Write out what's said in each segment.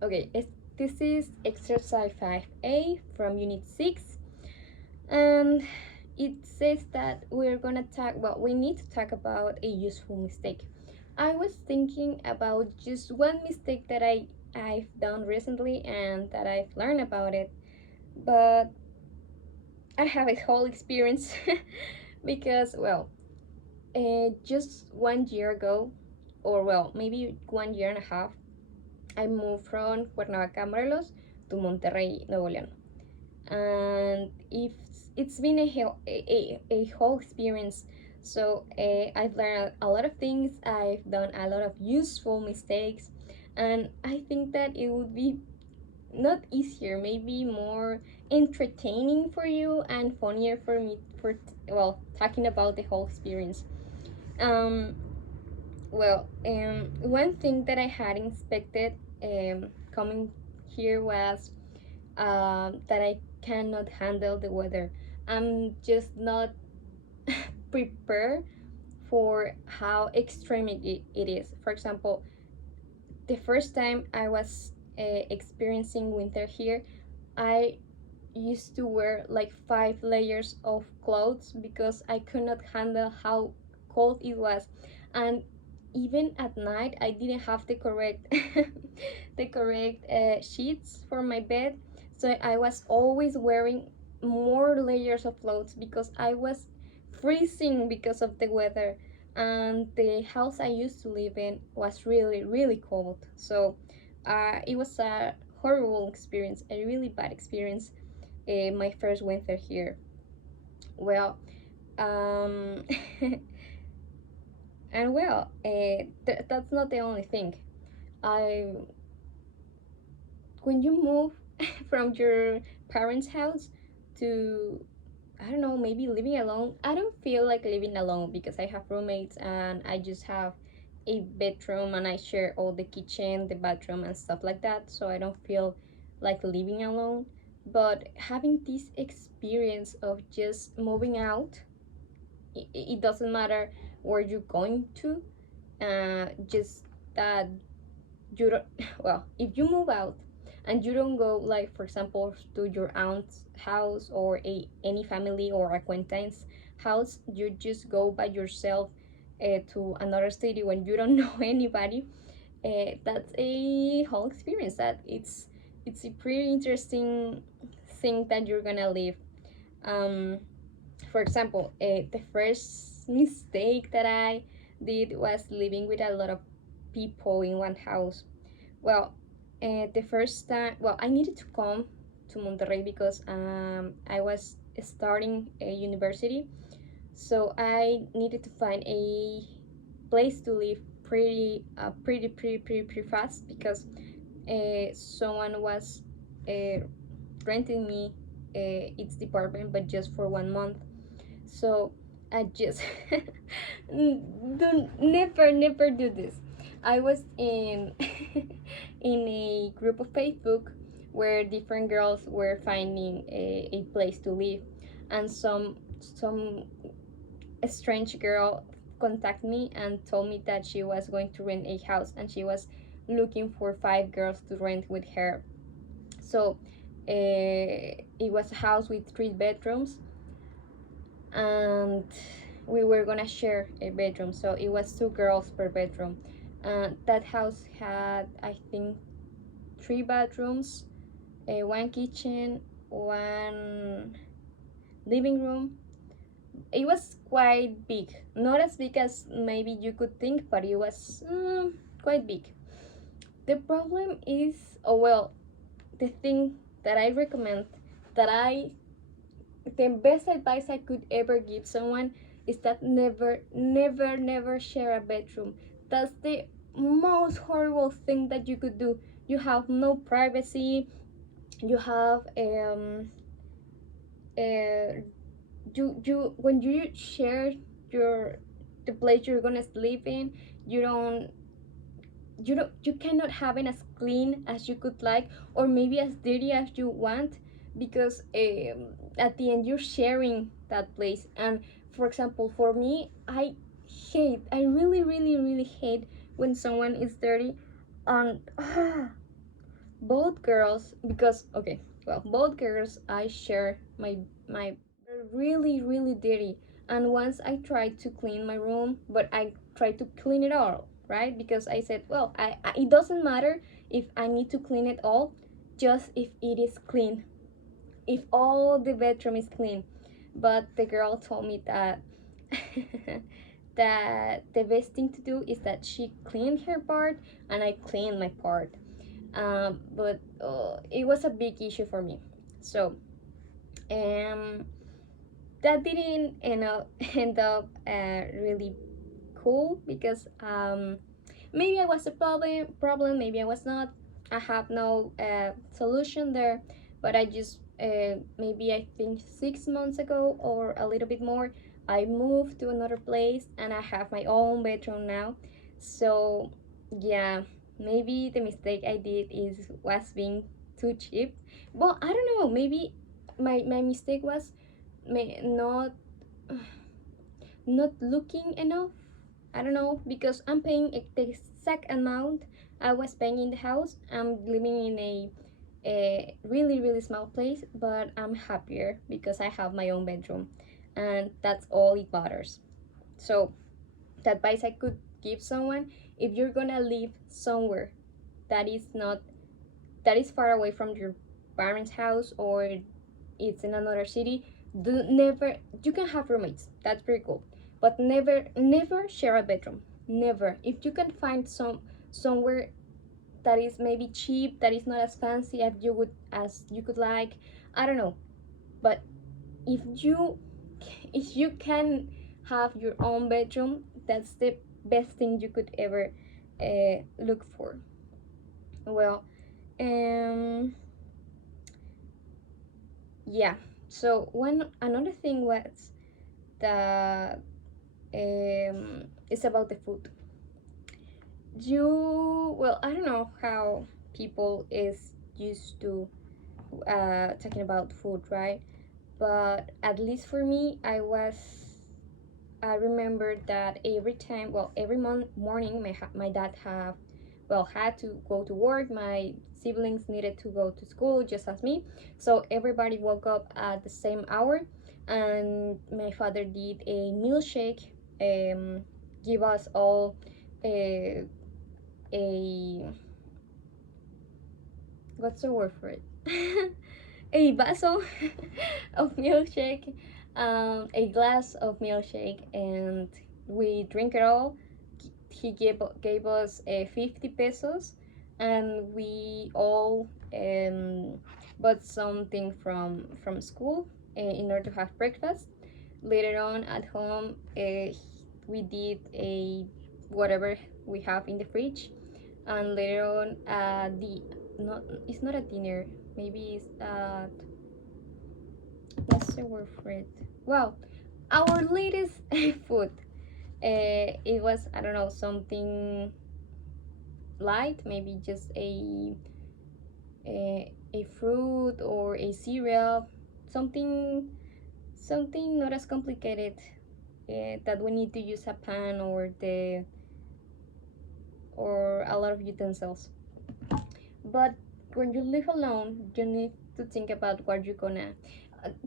Okay, this is exercise 5A from unit 6, and it says that we're gonna talk, well, we need to talk about a useful mistake. I was thinking about just one mistake that I've done recently and that I've learned about it, but I have a whole experience because, well, just 1 year ago, or well, maybe 1 year and a half, I moved from Cuernavaca, Morelos to Monterrey, Nuevo León. And it's been a whole experience. So I've learned a lot of things, I've done a lot of useful mistakes, and I think that it would be not easier, maybe more entertaining for you and funnier for me for, well, talking about the whole experience. um One thing that I had expected coming here was that I cannot handle the weather. I'm just not prepared for how extreme it is. For example, the first time I was experiencing winter here, I used to wear like 5 layers of clothes because I could not handle how cold it was. And even at night, I didn't have the correct the correct sheets for my bed, so I was always wearing more layers of clothes because I was freezing because of the weather. And the house I used to live in was really really cold, so it was a horrible experience, a really bad experience, my first winter here. Well, um, and well, that's not the only thing. I When you move from your parents' house to, I don't know, maybe living alone. I don't feel like living alone because I have roommates and I just have a bedroom and I share all the kitchen, the bathroom, and stuff like that. So I don't feel like living alone. But having this experience of just moving out, it doesn't matter where you're going to, just that you don't, well, if you move out and you don't go, like, for example, to your aunt's house or any family or acquaintance house, you just go by yourself to another city when you don't know anybody. That's a whole experience that it's a pretty interesting thing that you're gonna live. um for example, the first mistake that I did was living with a lot of people in one house. Well, the first time, well, I needed to come to Monterrey because I was starting a university, so I needed to find a place to live pretty fast because someone was uh, renting me its department, but just for 1 month. So I just don't never do this. I was in in a group of Facebook where different girls were finding a place to live, and some strange girl contacted me and told me that she was going to rent a house and she was looking for 5 girls to rent with her. So it was a house with 3 bedrooms, and we were gonna share a bedroom, so it was 2 girls per bedroom. That house had, I think, 3 bedrooms, one kitchen, one living room. It was quite big, not as big as maybe you could think, but it was quite big. The problem is, oh well, the thing that I recommend, that I the best advice I could ever give someone is that never share a bedroom. That's the most horrible thing that you could do. You have no privacy. You have uh, you when you share your the place you're gonna sleep in, you don't you cannot have it as clean as you could like, or maybe as dirty as you want, because at the end you're sharing that place. And for example, for me, I really hate when someone is dirty. And both girls, because okay, well, both girls, I share my really really dirty. And once I tried to clean my room, but I tried to clean it all, right? Because I said, well, I it doesn't matter if I need to clean it all, just if it is clean, if all the bedroom is clean. But the girl told me that that the best thing to do is that she cleaned her part and I cleaned my part. But it was a big issue for me. So um, that didn't end up really cool, because maybe I was a problem, maybe I was not. I have no solution there. But I just maybe I think 6 months ago or a little bit more, I moved to another place and I have my own bedroom now. So yeah, maybe the mistake I did is was being too cheap. Well, I don't know, maybe my mistake was not not looking enough. I don't know, because I'm paying the exact amount I was paying in the house. I'm living in a really really small place, but I'm happier because I have my own bedroom, and that's all it matters. So the advice I could give someone: if you're gonna live somewhere that is not that is far away from your parents' house, or it's in another city, do never you can have roommates, that's pretty cool, but never share a bedroom. Never. If you can find somewhere that is maybe cheap, that is not as fancy as you could like, I don't know. But if you can have your own bedroom, that's the best thing you could ever look for. Well, um yeah. So one another thing was that it's about the food. Well, I don't know how people is used to talking about food, right? But at least for me, I remember that every time, well, every morning, my dad had to go to work. My siblings needed to go to school just as me, so everybody woke up at the same hour, and my father did a milkshake, give us all a a what's the word for it? A vaso of milkshake, a glass of milkshake, and we drink it all. He gave us 50 pesos, and we all bought something from school in order to have breakfast. Later on at home, we did a whatever we have in the fridge, and later on the not it's not a dinner, maybe it's what's the word for it? Well, our latest food, it was, I don't know, something light, maybe just a fruit or a cereal, something not as complicated, that we need to use a pan or a lot of utensils. But when you live alone, you need to think about what you're gonna.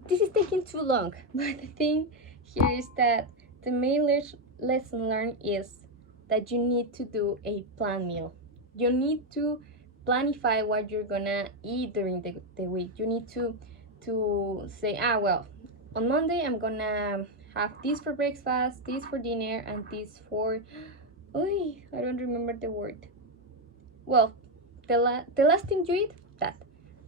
This is taking too long, but the thing here is that the main lesson learned is that you need to do a planned meal. You need to planify what you're gonna eat during the week. You need to say, well, on Monday I'm gonna have this for breakfast, this for dinner, and this for. Oh, I don't remember the word. Well, the last thing you eat, that,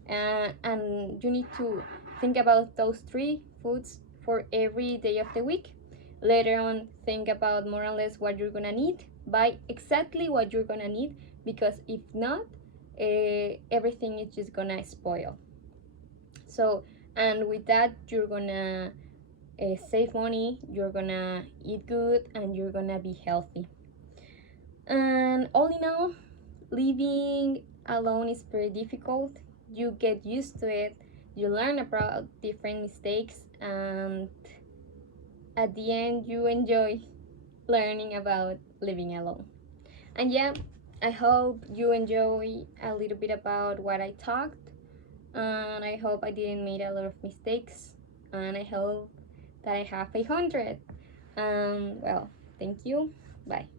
and you need to think about those three foods for every day of the week. Later on, think about more or less what you're gonna need, buy exactly what you're gonna need, because if not, everything is just gonna spoil. So, and with that, you're gonna save money, you're gonna eat good, and you're gonna be healthy. And all in all, living alone is pretty difficult. You get used to it, you learn about different mistakes, and at the end, you enjoy learning about living alone. And yeah, I hope you enjoy a little bit about what I talked, and I hope I didn't make a lot of mistakes, and I hope that I have 100. Well, thank you. Bye.